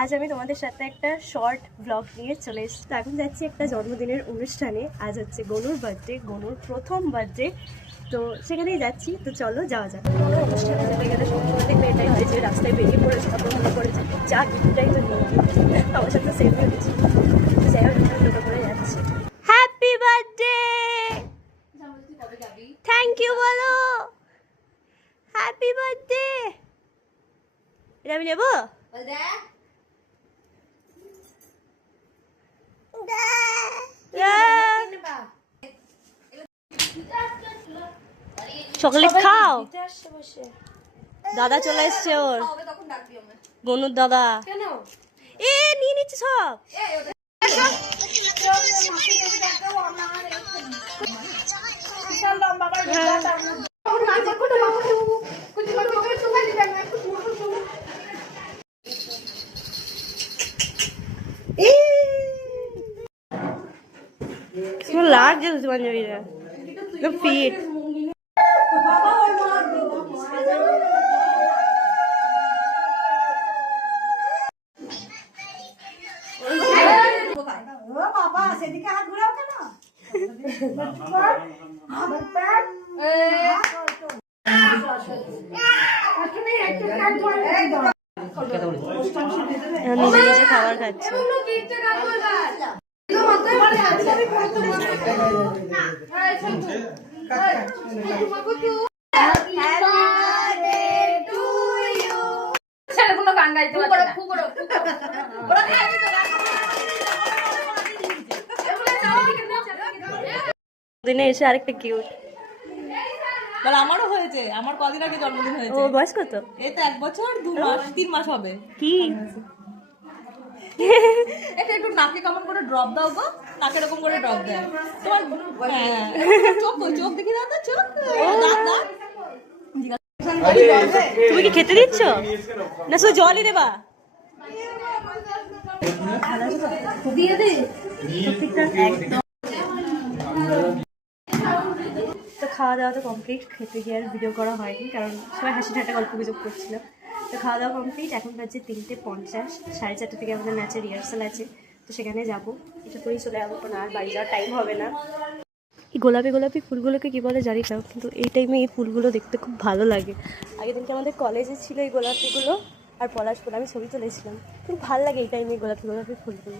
আজ আমি তোমাদের সাথে একটা শর্ট ব্লগ নিয়ে চলে এসেছি। তো এখন যাচ্ছি একটা জন্মদিনের অনুষ্ঠানে। আজ হচ্ছে গনুর বার্থডে, গনুর প্রথম বার্থডে। তো সেখানেই যাচ্ছি। তো চলো যাওয়া যাক। কোনো অনুষ্ঠানে যেতে গেলে সবসময় দেখবে এটাই হয় যে রাস্তায় বেরিয়ে পড়েছে, তারপর ভালো করেছে যা গিফটটাই তো নিয়ে আমার সাথে সেভ হয়েছে। যাই হোক টোটো করে যাচ্ছি। হ্যাপি বার্থডে, থ্যাংক ইউ বলো। Happy birthday. এটা আমি নেবো? চকলেট খাও। দাদা চলে এসছে, ওর গনুর দাদা। এ নিয়ে নিচ্ছে সব। লাগছে পাঞ্জাবিরা ফিট। সেদিকে হাত ঘুরাও কেন? নিজে নিজে খাবার খাচ্ছে। গান গাইতে দিনে এসে আরেকটা কিউট। বল আমারও হয়েছে, আমার কদিন আগে জন্মদিন হয়েছে। ও বয়স কত? এই তো 1 বছর 2 মাস 3 মাস হবে। কি এটা একটু নাকে কেমন করে ড্রপ দাও গো, নাকে এরকম করে ড্রপ দেয় তোমার। হ্যাঁ চোখ চোখ দেখি দাও তো, চোখ দাঁত দাঁত। তুমি কি খেতে দিচ্ছ না শুধু জলই দেবা? তো খাওয়া দাওয়া তো কমপ্লিট। খেতে গিয়ে আর ভিডিও করা হয়নি, কারণ সবাই হাসি ঠাট্টা গল্প গুজব করছিল। তো খাওয়া দাওয়া কমপ্লিট। এখন বাজছে 3:50, 4:30 থেকে আমাদের ম্যাচের রিহার্সাল আছে। তো সেখানে যাবো, এটা করেই চলে যাবো, কারণ আর বাড়ি যাওয়ার টাইম হবে না। এই গোলাপি গোলাপি ফুলগুলোকে কী বলে জানি না, কিন্তু এই টাইমে এই ফুলগুলো দেখতে খুব ভালো লাগে। আগের দিনকে আমাদের কলেজে ছিল এই গোলাপিগুলো আর পলাশ ফুল, আমি ছবি তুলেছিলাম। খুব ভালো লাগে এই টাইমে গোলাপি গোলাপি ফুলগুলো।